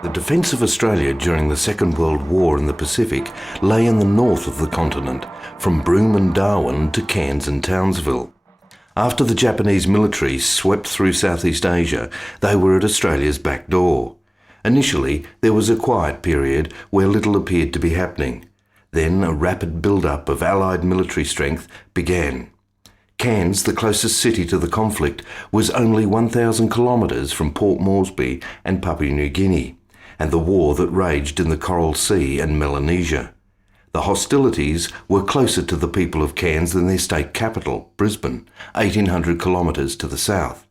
The defence of Australia during the Second World War in the Pacific lay in the north of the continent, from Broome and Darwin to Cairns and Townsville. After the Japanese military swept through Southeast Asia, they were at Australia's back door. Initially, there was a quiet period where little appeared to be happening. Then a rapid build-up of Allied military strength began. Cairns, the closest city to the conflict, was only 1,000 kilometres from Port Moresby and Papua New Guinea, and the war that raged in the Coral Sea and Melanesia. The hostilities were closer to the people of Cairns than their state capital, Brisbane, 1,800 kilometres to the south.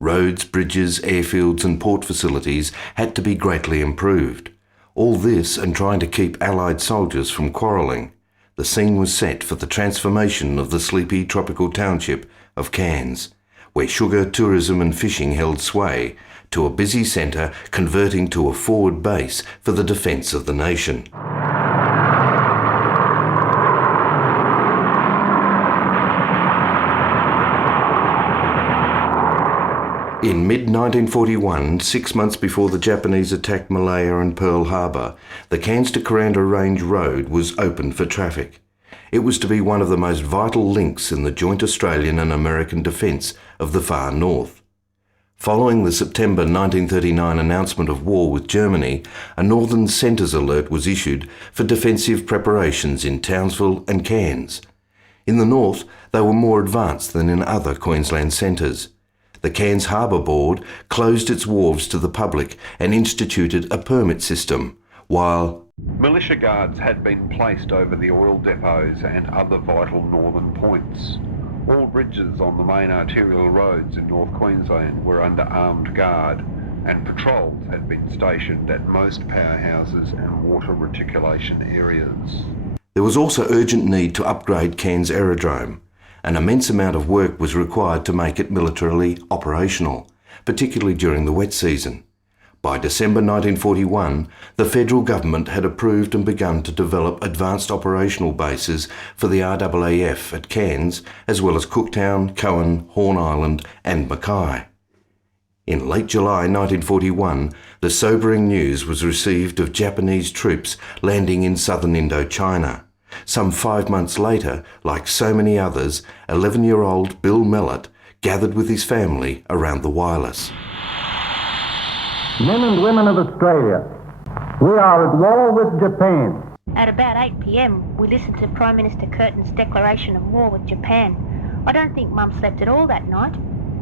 Roads, bridges, airfields and port facilities had to be greatly improved. All this and trying to keep Allied soldiers from quarrelling. The scene was set for the transformation of the sleepy tropical township of Cairns, where sugar, tourism and fishing held sway, to a busy centre converting to a forward base for the defence of the nation. In mid-1941, 6 months before the Japanese attacked Malaya and Pearl Harbor, the Cairns to Kuranda Range Road was opened for traffic. It was to be one of the most vital links in the joint Australian and American defence of the far north. Following the September 1939 announcement of war with Germany, a Northern Centres Alert was issued for defensive preparations in Townsville and Cairns. In the north, they were more advanced than in other Queensland centres. The Cairns Harbour Board closed its wharves to the public and instituted a permit system, while militia guards had been placed over the oil depots and other vital northern points. All bridges on the main arterial roads in North Queensland were under armed guard, and patrols had been stationed at most powerhouses and water reticulation areas. There was also urgent need to upgrade Cairns Aerodrome. An immense amount of work was required to make it militarily operational, particularly during the wet season. By December 1941, the federal government had approved and begun to develop advanced operational bases for the RAAF at Cairns, as well as Cooktown, Cowan, Horn Island and Mackay. In late July 1941, the sobering news was received of Japanese troops landing in southern Indochina. Some 5 months later, like so many others, 11-year-old Bill Mellett gathered with his family around the wireless. Men and women of Australia, we are at war with Japan. At about 8 p.m, we listened to Prime Minister Curtin's declaration of war with Japan. I don't think Mum slept at all that night.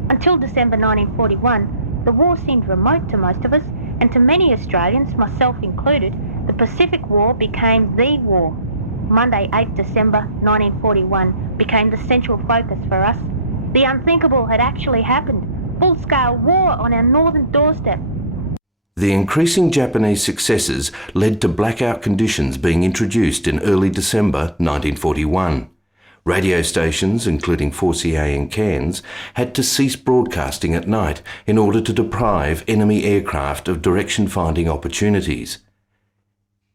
Until December 1941, the war seemed remote to most of us, and to many Australians, myself included, the Pacific War became the war. Monday, 8 December 1941 became the central focus for us. The unthinkable had actually happened. Full-scale war on our northern doorstep. The increasing Japanese successes led to blackout conditions being introduced in early December 1941. Radio stations, including 4CA in Cairns, had to cease broadcasting at night in order to deprive enemy aircraft of direction-finding opportunities.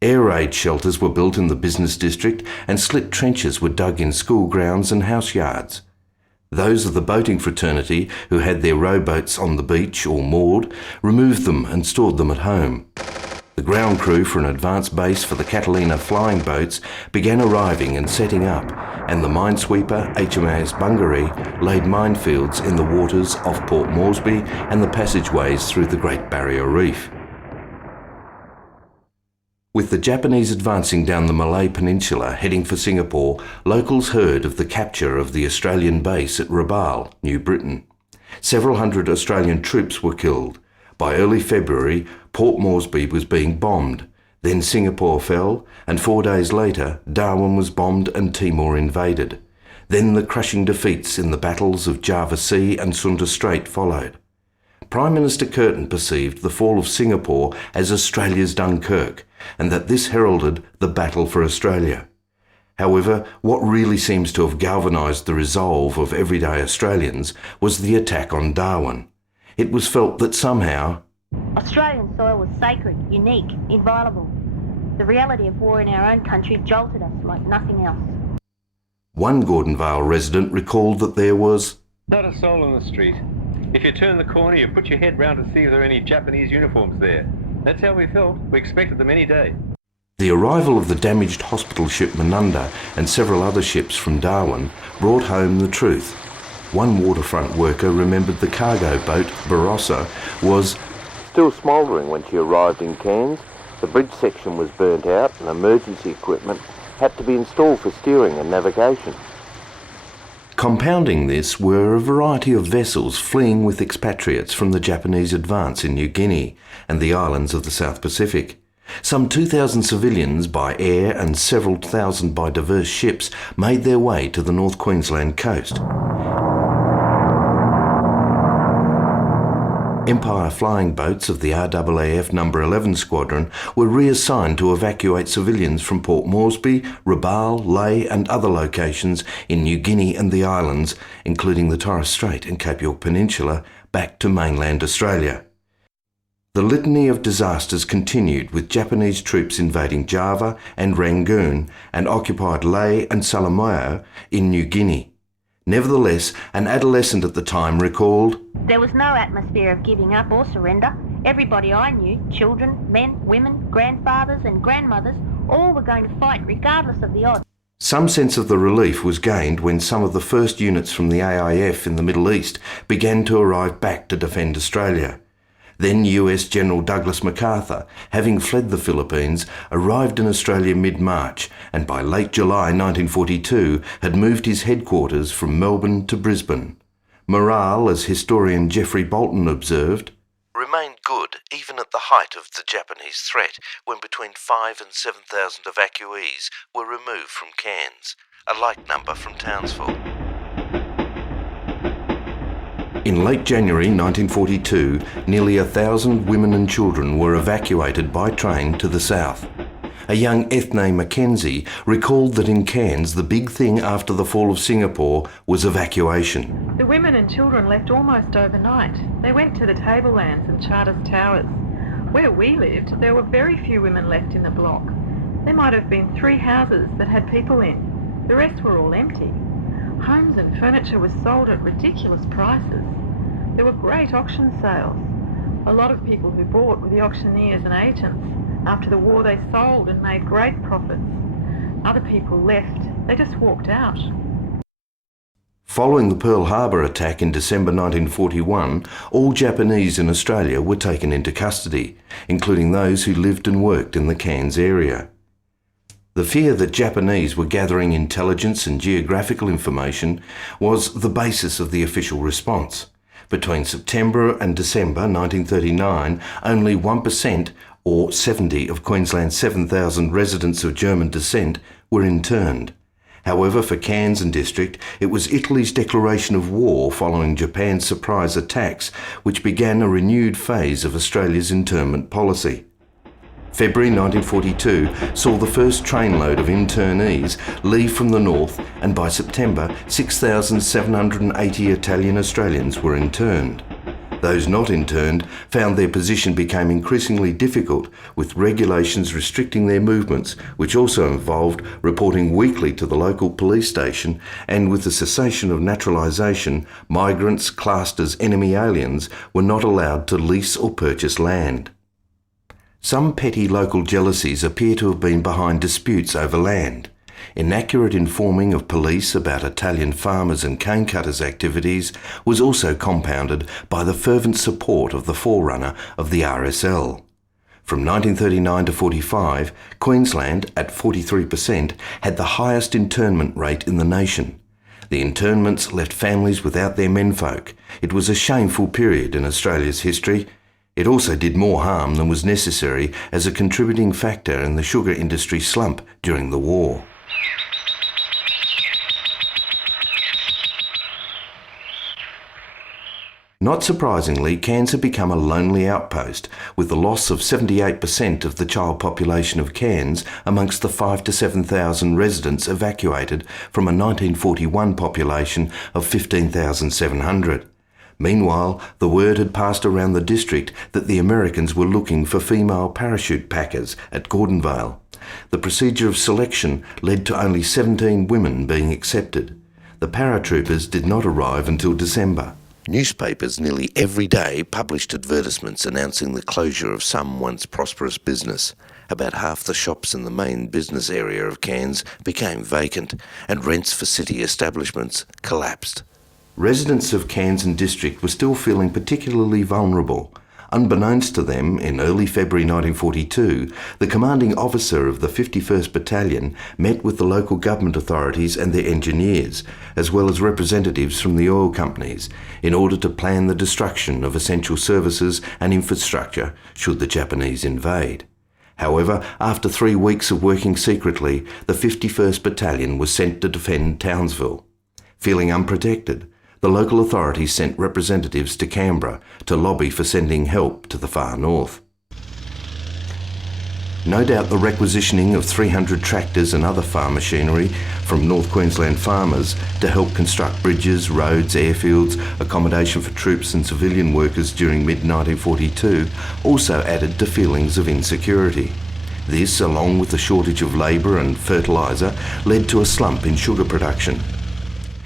Air raid shelters were built in the business district and slit trenches were dug in school grounds and house yards. Those of the boating fraternity who had their rowboats on the beach or moored removed them and stored them at home. The ground crew for an advanced base for the Catalina flying boats began arriving and setting up, and the minesweeper HMAS Bungaree laid minefields in the waters off Port Moresby and the passageways through the Great Barrier Reef. With the Japanese advancing down the Malay Peninsula heading for Singapore, locals heard of the capture of the Australian base at Rabaul, New Britain. Several hundred Australian troops were killed. By early February, Port Moresby was being bombed. Then Singapore fell, and 4 days later, Darwin was bombed and Timor invaded. Then the crushing defeats in the battles of Java Sea and Sunda Strait followed. Prime Minister Curtin perceived the fall of Singapore as Australia's Dunkirk, and that this heralded the battle for Australia. However, what really seems to have galvanised the resolve of everyday Australians was the attack on Darwin. It was felt that somehow Australian soil was sacred, unique, inviolable. The reality of war in our own country jolted us like nothing else. One Gordon Vale resident recalled that there was not a soul on the street. If you turn the corner, you put your head round to see if there are any Japanese uniforms there. That's how we felt. We expected them any day. The arrival of the damaged hospital ship Menunda and several other ships from Darwin brought home the truth. One waterfront worker remembered the cargo boat, Barossa, was still smouldering when she arrived in Cairns. The bridge section was burnt out and emergency equipment had to be installed for steering and navigation. Compounding this were a variety of vessels fleeing with expatriates from the Japanese advance in New Guinea and the islands of the South Pacific. Some 2,000 civilians by air and several thousand by diverse ships made their way to the North Queensland coast. Empire flying boats of the RAAF No. 11 Squadron were reassigned to evacuate civilians from Port Moresby, Rabaul, Lae and other locations in New Guinea and the islands, including the Torres Strait and Cape York Peninsula, back to mainland Australia. The litany of disasters continued, with Japanese troops invading Java and Rangoon and occupied Lae and Salamoa in New Guinea. Nevertheless, an adolescent at the time recalled, There was no atmosphere of giving up or surrender. Everybody I knew, children, men, women, grandfathers and grandmothers, all were going to fight regardless of the odds. Some sense of the relief was gained when some of the first units from the AIF in the Middle East began to arrive back to defend Australia. Then US General Douglas MacArthur, having fled the Philippines, arrived in Australia mid-March and by late July 1942 had moved his headquarters from Melbourne to Brisbane. Morale, as historian Geoffrey Bolton observed, remained good even at the height of the Japanese threat, when between 5,000 and 7,000 evacuees were removed from Cairns, a like number from Townsville. In late January 1942, nearly 1,000 women and children were evacuated by train to the south. A young Ethne Mackenzie recalled that in Cairns the big thing after the fall of Singapore was evacuation. The women and children left almost overnight. They went to the Tablelands and Charters Towers. Where we lived, there were very few women left in the block. There might have been 3 houses that had people in. The rest were all empty. Homes and furniture was sold at ridiculous prices. There were great auction sales. A lot of people who bought were the auctioneers and agents. After the war they sold and made great profits. Other people left. They just walked out. Following the Pearl Harbor attack in December 1941, all Japanese in Australia were taken into custody, including those who lived and worked in the Cairns area. The fear that Japanese were gathering intelligence and geographical information was the basis of the official response. Between September and December 1939, only 1%, or 70 of Queensland's 7,000 residents of German descent, were interned. However, for Cairns and District, it was Italy's declaration of war following Japan's surprise attacks which began a renewed phase of Australia's internment policy. February 1942 saw the first trainload of internees leave from the north, and by September 6,780 Italian Australians were interned. Those not interned found their position became increasingly difficult, with regulations restricting their movements, which also involved reporting weekly to the local police station, and with the cessation of naturalisation, migrants classed as enemy aliens were not allowed to lease or purchase land. Some petty local jealousies appear to have been behind disputes over land. Inaccurate informing of police about Italian farmers and cane cutters' activities was also compounded by the fervent support of the forerunner of the RSL. From 1939 to 45, Queensland, at 43%, had the highest internment rate in the nation. The internments left families without their menfolk. It was a shameful period in Australia's history. It also did more harm than was necessary as a contributing factor in the sugar industry slump during the war. Not surprisingly, Cairns had become a lonely outpost, with the loss of 78% of the child population of Cairns amongst the 5,000 to 7,000 residents evacuated from a 1941 population of 15,700. Meanwhile, the word had passed around the district that the Americans were looking for female parachute packers at Gordonvale. The procedure of selection led to only 17 women being accepted. The paratroopers did not arrive until December. Newspapers nearly every day published advertisements announcing the closure of some once prosperous business. About half the shops in the main business area of Cairns became vacant, and rents for city establishments collapsed. Residents of Cairns and District were still feeling particularly vulnerable. Unbeknownst to them, in early February 1942, the commanding officer of the 51st Battalion met with the local government authorities and their engineers, as well as representatives from the oil companies, in order to plan the destruction of essential services and infrastructure should the Japanese invade. However, after 3 weeks of working secretly, the 51st Battalion was sent to defend Townsville. Feeling unprotected, the local authorities sent representatives to Canberra to lobby for sending help to the far north. No doubt the requisitioning of 300 tractors and other farm machinery from North Queensland farmers to help construct bridges, roads, airfields, accommodation for troops and civilian workers during mid-1942 also added to feelings of insecurity. This, along with the shortage of labour and fertiliser, led to a slump in sugar production.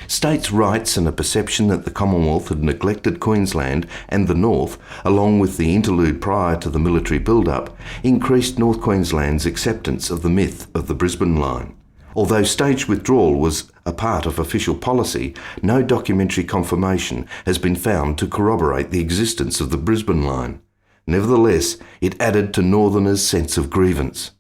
States' rights and a perception that the Commonwealth had neglected Queensland and the North, along with the interlude prior to the military build-up, increased North Queensland's acceptance of the myth of the Brisbane Line. Although staged withdrawal was a part of official policy, no documentary confirmation has been found to corroborate the existence of the Brisbane Line. Nevertheless, it added to Northerners' sense of grievance.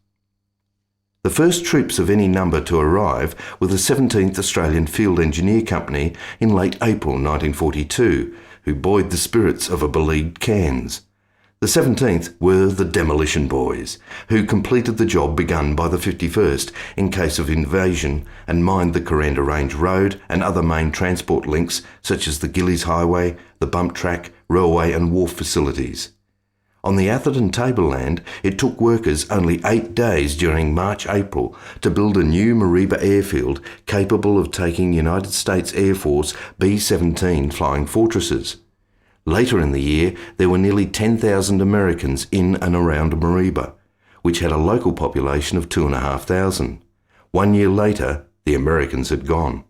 The first troops of any number to arrive were the 17th Australian Field Engineer Company in late April 1942, who buoyed the spirits of a beleaguered Cairns. The 17th were the Demolition Boys, who completed the job begun by the 51st in case of invasion and mined the Coranda Range Road and other main transport links such as the Gillies Highway, the bump track, railway and wharf facilities. On the Atherton tableland, it took workers only 8 days during March-April to build a new Mareeba airfield capable of taking United States Air Force B-17 Flying Fortresses. Later in the year, there were nearly 10,000 Americans in and around Mareeba, which had a local population of 2,500. 1 year later, the Americans had gone.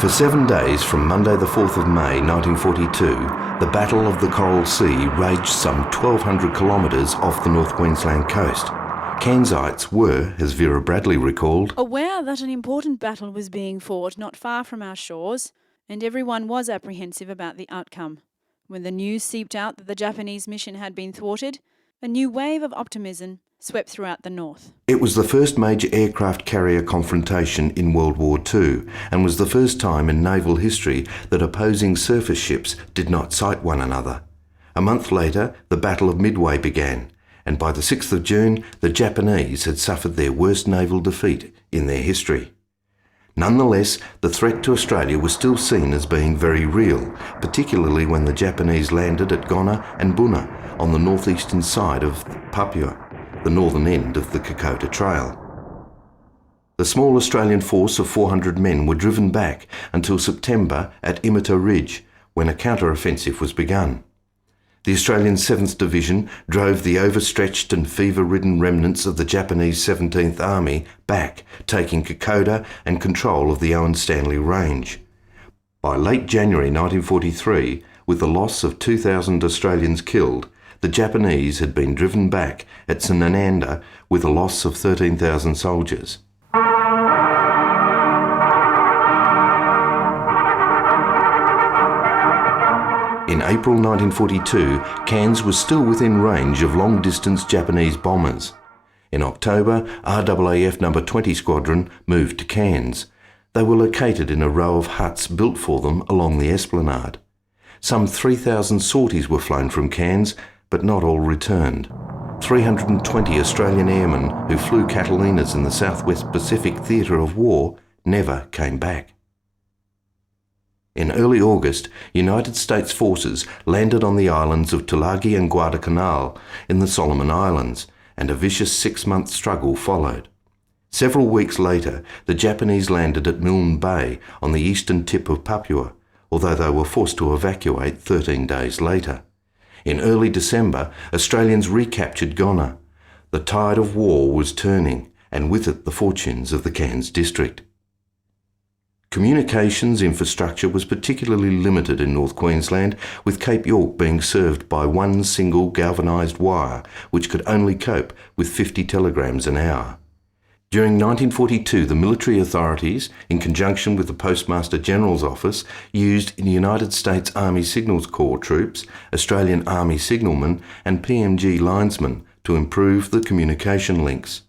For 7 days from Monday the 4th of May 1942, the Battle of the Coral Sea raged some 1,200 kilometres off the North Queensland coast. Cairnsites were, as Vera Bradley recalled, aware that an important battle was being fought not far from our shores, and everyone was apprehensive about the outcome. When the news seeped out that the Japanese mission had been thwarted, a new wave of optimism swept throughout the north. It was the first major aircraft carrier confrontation in World War II and was the first time in naval history that opposing surface ships did not sight one another. A month later, the Battle of Midway began, and by the 6th of June, the Japanese had suffered their worst naval defeat in their history. Nonetheless, the threat to Australia was still seen as being very real, particularly when the Japanese landed at Gona and Buna on the northeastern side of Papua, the northern end of the Kokoda Trail. The small Australian force of 400 men were driven back until September at Imito Ridge, when a counter-offensive was begun. The Australian 7th Division drove the overstretched and fever-ridden remnants of the Japanese 17th Army back, taking Kokoda and control of the Owen Stanley Range. By late January 1943, with the loss of 2,000 Australians killed, the Japanese had been driven back at Sanananda with a loss of 13,000 soldiers. In April 1942, Cairns was still within range of long-distance Japanese bombers. In October, RAAF No. 20 Squadron moved to Cairns. They were located in a row of huts built for them along the esplanade. Some 3,000 sorties were flown from Cairns, but not all returned. 320 Australian airmen who flew Catalinas in the Southwest Pacific Theatre of War never came back. In early August, United States forces landed on the islands of Tulagi and Guadalcanal in the Solomon Islands, and a vicious 6-month struggle followed. Several weeks later, the Japanese landed at Milne Bay on the eastern tip of Papua, although they were forced to evacuate 13 days later. In early December, Australians recaptured Gona. The tide of war was turning, and with it the fortunes of the Cairns district. Communications infrastructure was particularly limited in North Queensland, with Cape York being served by one single galvanised wire, which could only cope with 50 telegrams an hour. During 1942, the military authorities, in conjunction with the Postmaster General's Office, used United States Army Signals Corps troops, Australian Army signalmen and PMG linesmen to improve the communication links.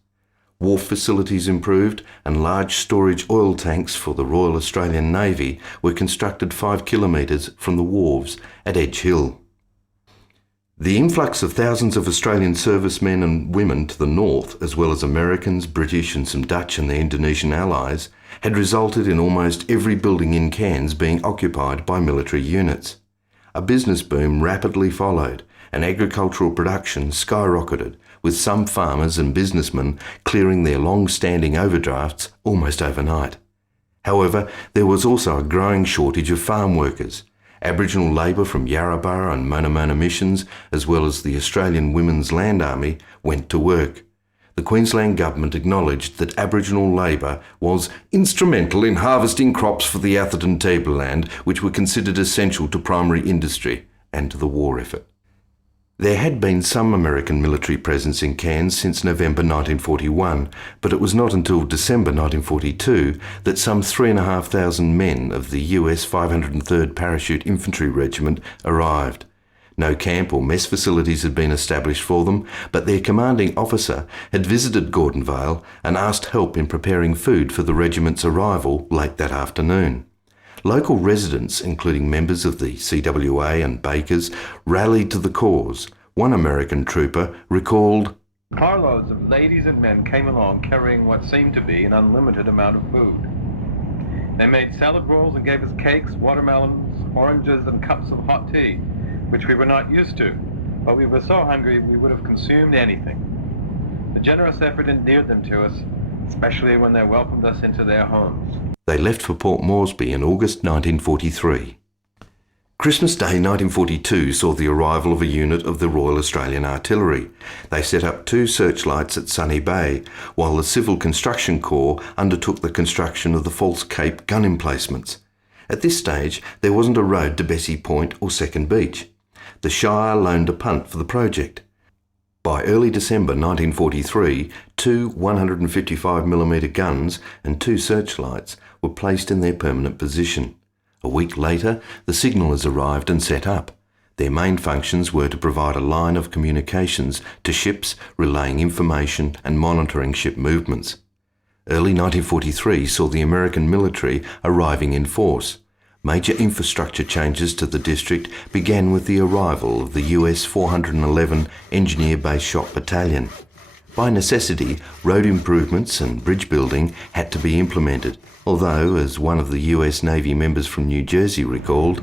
Wharf facilities improved and large storage oil tanks for the Royal Australian Navy were constructed 5 kilometres from the wharves at Edge Hill. The influx of thousands of Australian servicemen and women to the north, as well as Americans, British and some Dutch and their Indonesian allies, had resulted in almost every building in Cairns being occupied by military units. A business boom rapidly followed, and agricultural production skyrocketed, with some farmers and businessmen clearing their long-standing overdrafts almost overnight. However, there was also a growing shortage of farm workers. Aboriginal labour from Yarrabah and Mona Mona missions, as well as the Australian Women's Land Army, went to work. The Queensland Government acknowledged that Aboriginal labour was instrumental in harvesting crops for the Atherton tableland, which were considered essential to primary industry and to the war effort. There had been some American military presence in Cairns since November 1941, but it was not until December 1942 that some 3,500 men of the US 503rd Parachute Infantry Regiment arrived. No camp or mess facilities had been established for them, but their commanding officer had visited Gordonvale and asked help in preparing food for the regiment's arrival late that afternoon. Local residents, including members of the CWA and bakers, rallied to the cause. One American trooper recalled, Carloads of ladies and men came along carrying what seemed to be an unlimited amount of food. They made salad rolls and gave us cakes, watermelons, oranges, and cups of hot tea, which we were not used to, but we were so hungry we would have consumed anything. The generous effort endeared them to us, especially when they welcomed us into their homes. They left for Port Moresby in August 1943. Christmas Day 1942 saw the arrival of a unit of the Royal Australian Artillery. They set up 2 searchlights at Sunny Bay, while the Civil Construction Corps undertook the construction of the False Cape gun emplacements. At this stage, there wasn't a road to Bessie Point or Second Beach. The Shire loaned a punt for the project. By early December 1943, 2 155mm guns and 2 searchlights were placed in their permanent position. A week later, the signallers arrived and set up. Their main functions were to provide a line of communications to ships, relaying information and monitoring ship movements. Early 1943 saw the American military arriving in force. Major infrastructure changes to the district began with the arrival of the US 411 Engineer Base Shot Battalion. By necessity, road improvements and bridge building had to be implemented, although, as one of the US Navy members from New Jersey recalled,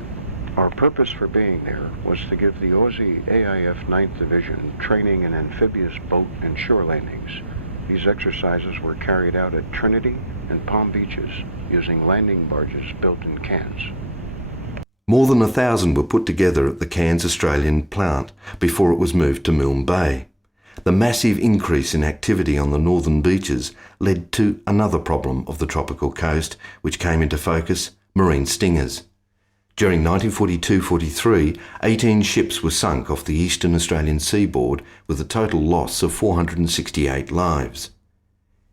our purpose for being there was to give the Aussie AIF 9th Division training in amphibious boat and shore landings. These exercises were carried out at Trinity and Palm Beaches using landing barges built in Cairns. More than 1,000 were put together at the Cairns Australian plant before it was moved to Milne Bay. The massive increase in activity on the northern beaches led to another problem of the tropical coast, which came into focus: marine stingers. During 1942-43, 18 ships were sunk off the eastern Australian seaboard with a total loss of 468 lives.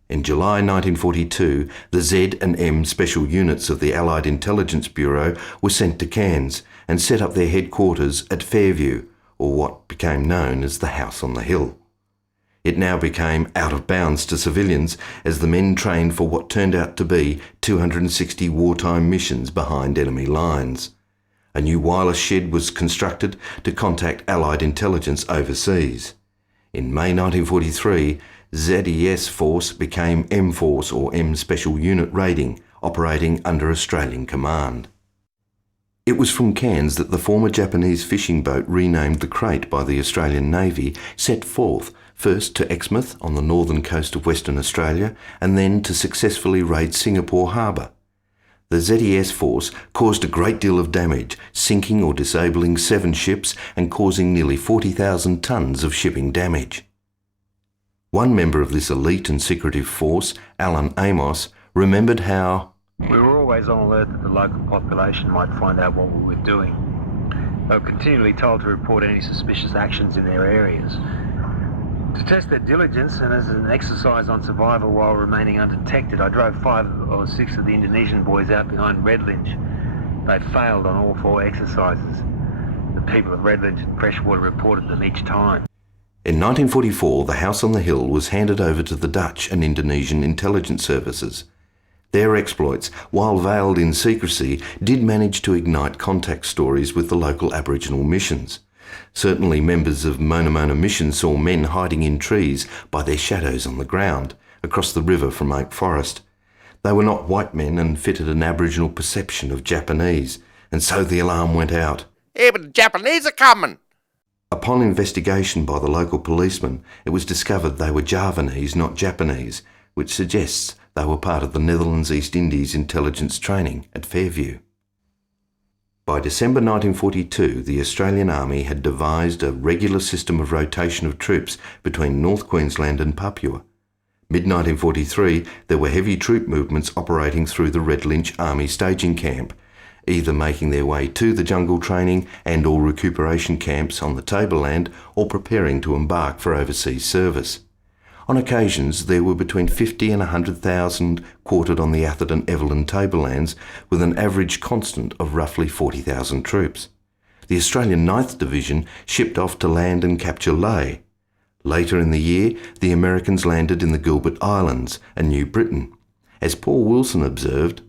In July 1942, the Z and M special units of the Allied Intelligence Bureau were sent to Cairns and set up their headquarters at Fairview, or what became known as the House on the Hill. It now became out of bounds to civilians as the men trained for what turned out to be 260 wartime missions behind enemy lines. A new wireless shed was constructed to contact Allied intelligence overseas. In May 1943, ZES Force became M Force or M Special Unit Raiding, operating under Australian command. It was from Cairns that the former Japanese fishing boat renamed the Crate by the Australian Navy set forth first to Exmouth on the northern coast of Western Australia and then to successfully raid Singapore Harbour. The ZES force caused a great deal of damage, sinking or disabling 7 ships and causing nearly 40,000 tonnes of shipping damage. One member of this elite and secretive force, Alan Amos, remembered how We were always on alert that the local population might find out what we were doing. They were continually told to report any suspicious actions in their areas. To test their diligence and as an exercise on survival while remaining undetected, I drove 5 or 6 of the Indonesian boys out behind Redlinch. They failed on all 4 exercises. The people of Redlinch and Freshwater reported them each time. In 1944, the house on the hill was handed over to the Dutch and Indonesian intelligence services. Their exploits, while veiled in secrecy, did manage to ignite contact stories with the local Aboriginal missions. Certainly members of Mona Mona Mission saw men hiding in trees by their shadows on the ground, across the river from Oak Forest. They were not white men and fitted an Aboriginal perception of Japanese, and so the alarm went out. Hey, but the Japanese are coming! Upon investigation by the local policeman, it was discovered they were Javanese, not Japanese, which suggests they were part of the Netherlands East Indies intelligence training at Fairview. By December 1942, the Australian Army had devised a regular system of rotation of troops between North Queensland and Papua. Mid-1943, there were heavy troop movements operating through the Redlinch Army staging camp, either making their way to the jungle training and or recuperation camps on the tableland or preparing to embark for overseas service. On occasions, there were between 50 and 100,000 quartered on the Atherton Evelyn tablelands, with an average constant of roughly 40,000 troops. The Australian 9th Division shipped off to land and capture Lae. Later in the year, the Americans landed in the Gilbert Islands and New Britain. As Paul Wilson observed,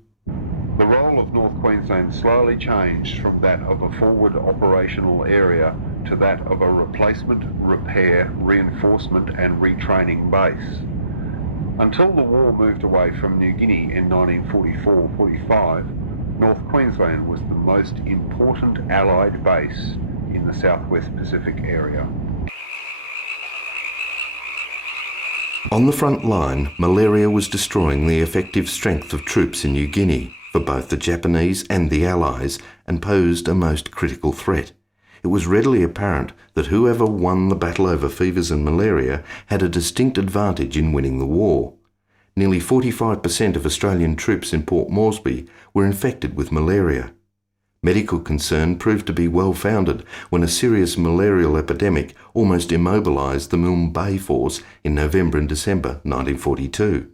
the role of North Queensland slowly changed from that of a forward operational area to that of a replacement, repair, reinforcement and retraining base. Until the war moved away from New Guinea in 1944-45, North Queensland was the most important Allied base in the Southwest Pacific area. On the front line, malaria was destroying the effective strength of troops in New Guinea for both the Japanese and the Allies and posed a most critical threat. It was readily apparent that whoever won the battle over fevers and malaria had a distinct advantage in winning the war. Nearly 45% of Australian troops in Port Moresby were infected with malaria. Medical concern proved to be well-founded when a serious malarial epidemic almost immobilised the Milne Bay Force in November and December 1942.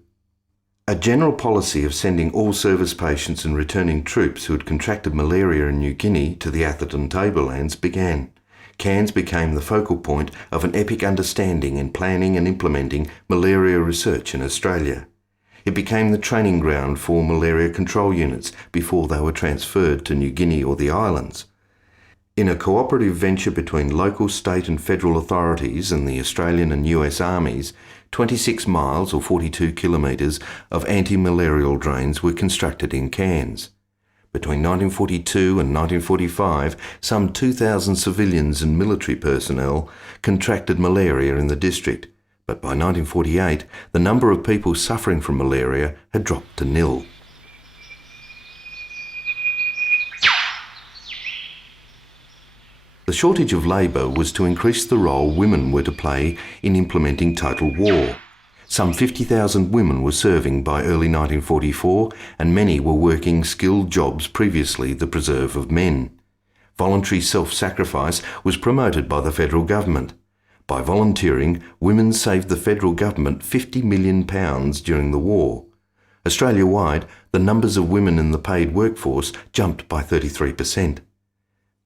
A general policy of sending all service patients and returning troops who had contracted malaria in New Guinea to the Atherton tablelands began. Cairns became the focal point of an epic understanding in planning and implementing malaria research in Australia. It became the training ground for malaria control units before they were transferred to New Guinea or the islands. In a cooperative venture between local, state and federal authorities and the Australian and US armies, 26 miles or 42 kilometres of anti-malarial drains were constructed in Cairns. Between 1942 and 1945, some 2,000 civilians and military personnel contracted malaria in the district, but by 1948, the number of people suffering from malaria had dropped to nil. The shortage of labour was to increase the role women were to play in implementing total war. Some 50,000 women were serving by early 1944, and many were working skilled jobs previously the preserve of men. Voluntary self-sacrifice was promoted by the federal government. By volunteering, women saved the federal government £50 million during the war. Australia-wide, the numbers of women in the paid workforce jumped by 33%.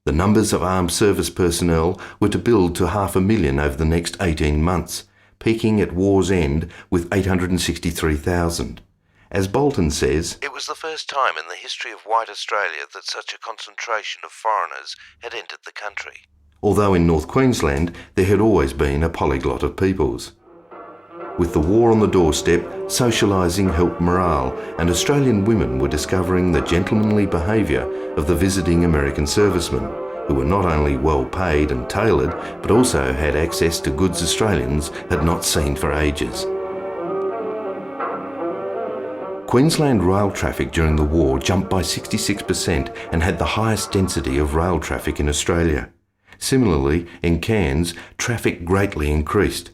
The numbers of armed service personnel were to build to 500,000 over the next 18 months, peaking at war's end with 863,000. As Bolton says, "It was the first time in the history of white Australia that such a concentration of foreigners had entered the country." Although in North Queensland there had always been a polyglot of peoples. With the war on the doorstep, socialising helped morale, and Australian women were discovering the gentlemanly behaviour of the visiting American servicemen, who were not only well paid and tailored, but also had access to goods Australians had not seen for ages. Queensland rail traffic during the war jumped by 66% and had the highest density of rail traffic in Australia. Similarly, in Cairns, traffic greatly increased.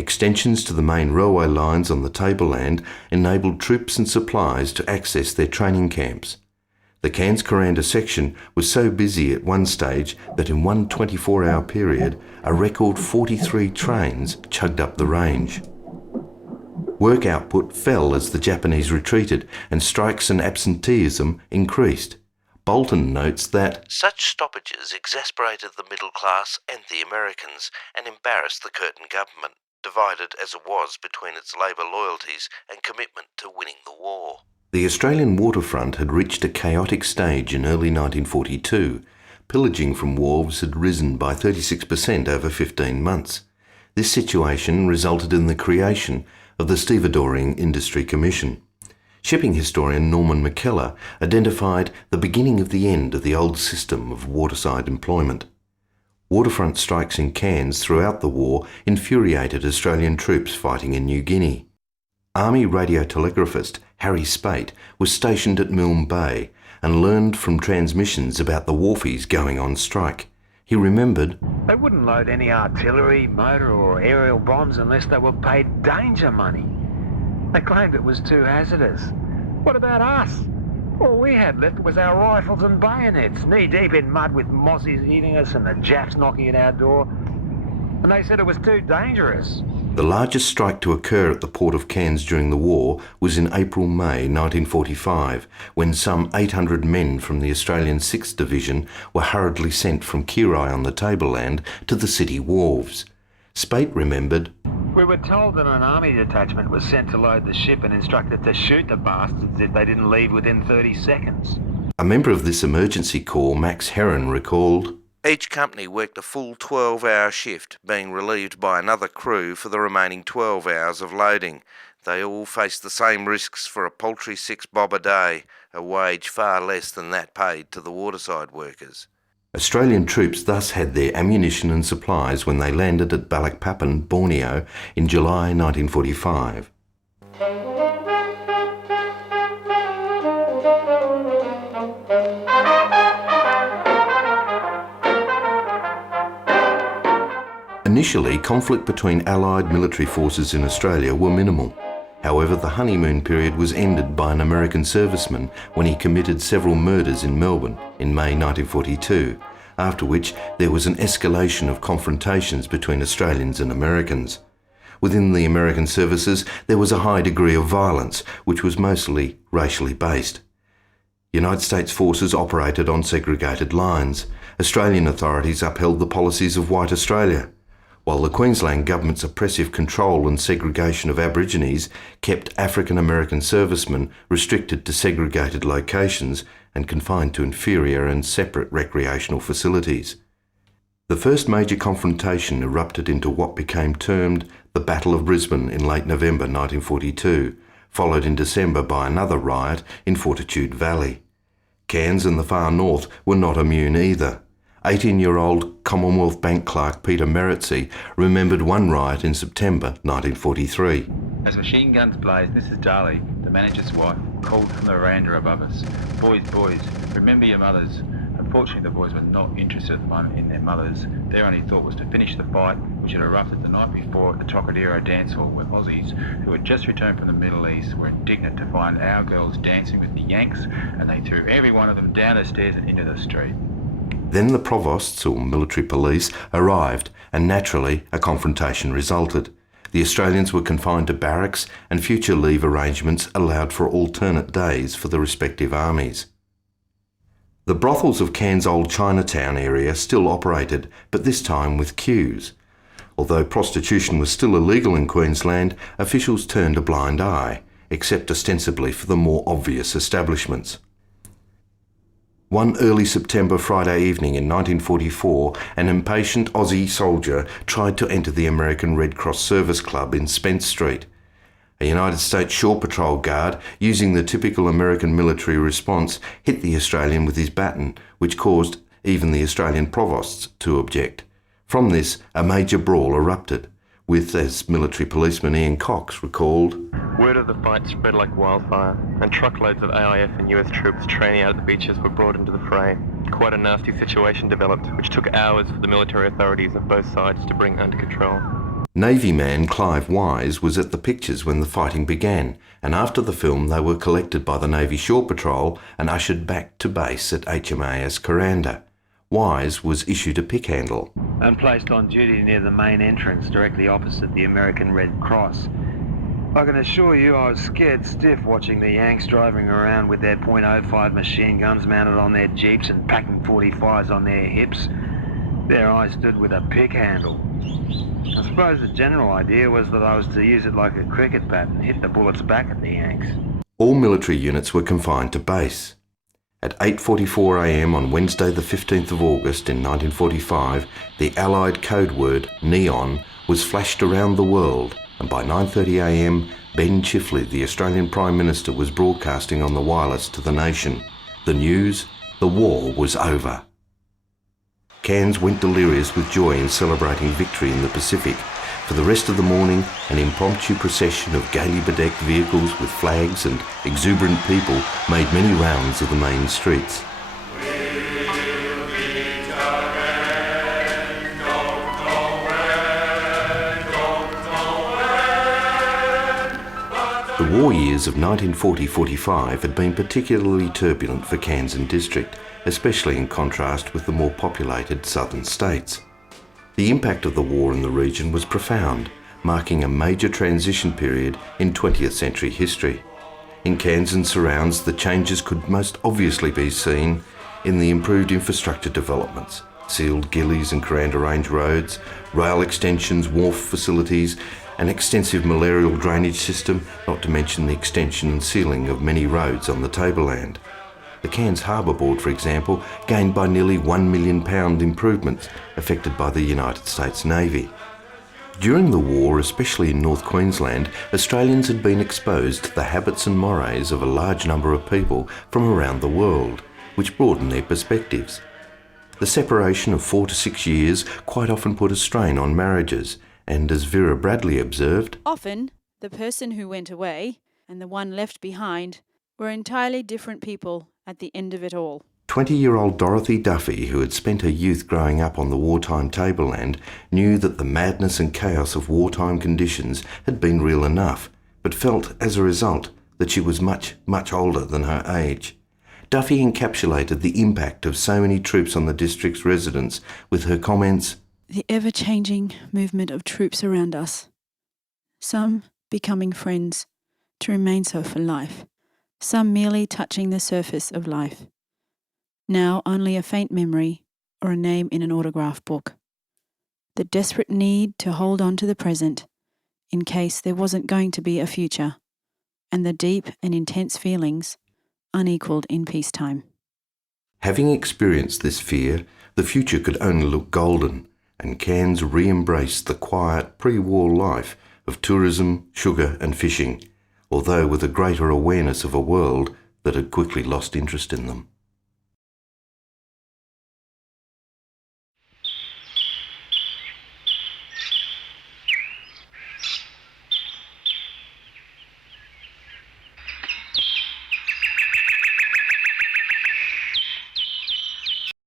Extensions to the main railway lines on the tableland enabled troops and supplies to access their training camps. The Cairns-Coranda section was so busy at one stage that in one 24-hour period, a record 43 trains chugged up the range. Work output fell as the Japanese retreated and strikes and absenteeism increased. Bolton notes that such stoppages exasperated the middle class and the Americans and embarrassed the Curtin government, divided as it was between its Labour loyalties and commitment to winning the war. The Australian waterfront had reached a chaotic stage in early 1942. Pillaging from wharves had risen by 36% over 15 months. This situation resulted in the creation of the Stevedoring Industry Commission. Shipping historian Norman McKellar identified the beginning of the end of the old system of waterside employment. Waterfront strikes in Cairns throughout the war infuriated Australian troops fighting in New Guinea. Army radiotelegraphist Harry Spate was stationed at Milne Bay and learned from transmissions about the wharfies going on strike. He remembered, They wouldn't load any artillery, motor or aerial bombs unless they were paid danger money. They claimed it was too hazardous. What about us? All we had left was our rifles and bayonets, knee-deep in mud with mossies eating us and the Japs knocking at our door. And they said it was too dangerous. The largest strike to occur at the port of Cairns during the war was in April-May 1945, when some 800 men from the Australian 6th Division were hurriedly sent from Kirrai on the tableland to the city wharves. Spate remembered, We were told that an army detachment was sent to load the ship and instructed to shoot the bastards if they didn't leave within 30 seconds. A member of this emergency corps, Max Heron, recalled, Each company worked a full 12-hour shift, being relieved by another crew for the remaining 12 hours of loading. They all faced the same risks for a paltry 6 bob a day, a wage far less than that paid to the waterside workers. Australian troops thus had their ammunition and supplies when they landed at Balikpapan, Borneo in July 1945. Initially, conflict between Allied military forces in Australia were minimal. However, the honeymoon period was ended by an American serviceman when he committed several murders in Melbourne in May 1942, after which there was an escalation of confrontations between Australians and Americans. Within the American services, there was a high degree of violence, which was mostly racially based. United States forces operated on segregated lines. Australian authorities upheld the policies of White Australia, while the Queensland government's oppressive control and segregation of Aborigines kept African American servicemen restricted to segregated locations and confined to inferior and separate recreational facilities. The first major confrontation erupted into what became termed the Battle of Brisbane in late November 1942, followed in December by another riot in Fortitude Valley. Cairns and the far north were not immune either. 18-year-old Commonwealth Bank clerk Peter Meritzi remembered one riot in September 1943. As machine guns blazed, Mrs. Darley, the manager's wife, called from the veranda above us, boys, remember your mothers." Unfortunately, the boys were not interested at the moment in their mothers. Their only thought was to finish the fight, which had erupted the night before at the Trocadero dance hall, where Aussies, who had just returned from the Middle East, were indignant to find our girls dancing with the Yanks, and they threw every one of them down the stairs and into the street. Then the provosts, or military police, arrived, and naturally a confrontation resulted. The Australians were confined to barracks, and future leave arrangements allowed for alternate days for the respective armies. The brothels of Cairns' old Chinatown area still operated, but this time with queues. Although prostitution was still illegal in Queensland, officials turned a blind eye, except ostensibly for the more obvious establishments. One early September Friday evening in 1944, an impatient Aussie soldier tried to enter the American Red Cross Service Club in Spence Street. A United States Shore Patrol guard, using the typical American military response, hit the Australian with his baton, which caused even the Australian provosts to object. From this, a major brawl erupted, with, as military policeman Ian Cox recalled, "Word of the fight spread like wildfire, and truckloads of AIF and US troops training out at the beaches were brought into the fray. Quite a nasty situation developed, which took hours for the military authorities of both sides to bring under control. Navy man Clive Wise was at the pictures when the fighting began, and after the film they were collected by the Navy Shore Patrol and ushered back to base at HMAS Kuranda. Wise was issued a pick handle and placed on duty near the main entrance directly opposite the American Red Cross. I can assure you I was scared stiff watching the Yanks driving around with their .05 machine guns mounted on their jeeps and packing 45s on their hips. There I stood with a pick handle. I suppose the general idea was that I was to use it like a cricket bat and hit the bullets back at the Yanks. All military units were confined to base. At 8:44 a.m. on Wednesday the 15th of August in 1945, the Allied code word NEON was flashed around the world, and by 9:30 a.m. Ben Chifley, the Australian Prime Minister, was broadcasting on the wireless to the nation. The news: the war was over. Cairns went delirious with joy in celebrating victory in the Pacific. For the rest of the morning, an impromptu procession of gaily bedecked vehicles with flags and exuberant people made many rounds of the main streets. The war years of 1940-45 had been particularly turbulent for Cairns District, especially in contrast with the more populated southern states. The impact of the war in the region was profound, marking a major transition period in 20th century history. In Cairns and surrounds, the changes could most obviously be seen in the improved infrastructure developments: sealed Gillies and Kuranda Range roads, rail extensions, wharf facilities, an extensive malarial drainage system, not to mention the extension and sealing of many roads on the tableland. The Cairns Harbour Board, for example, gained by nearly £1 million improvements effected by the United States Navy. During the war, especially in North Queensland, Australians had been exposed to the habits and mores of a large number of people from around the world, which broadened their perspectives. The separation of 4 to 6 years quite often put a strain on marriages, and as Vera Bradley observed, often the person who went away and the one left behind were entirely different people at the end of it all. 20-year-old Dorothy Duffy, who had spent her youth growing up on the wartime tableland, knew that the madness and chaos of wartime conditions had been real enough, but felt, as a result, that she was much, much older than her age. Duffy encapsulated the impact of so many troops on the district's residents with her comments, "The ever-changing movement of troops around us. Some becoming friends, to remain so for life. Some merely touching the surface of life. Now only a faint memory or a name in an autograph book. The desperate need to hold on to the present in case there wasn't going to be a future, and the deep and intense feelings unequalled in peacetime." Having experienced this fear, the future could only look golden, and Cairns re-embraced the quiet pre-war life of tourism, sugar and fishing, although with a greater awareness of a world that had quickly lost interest in them.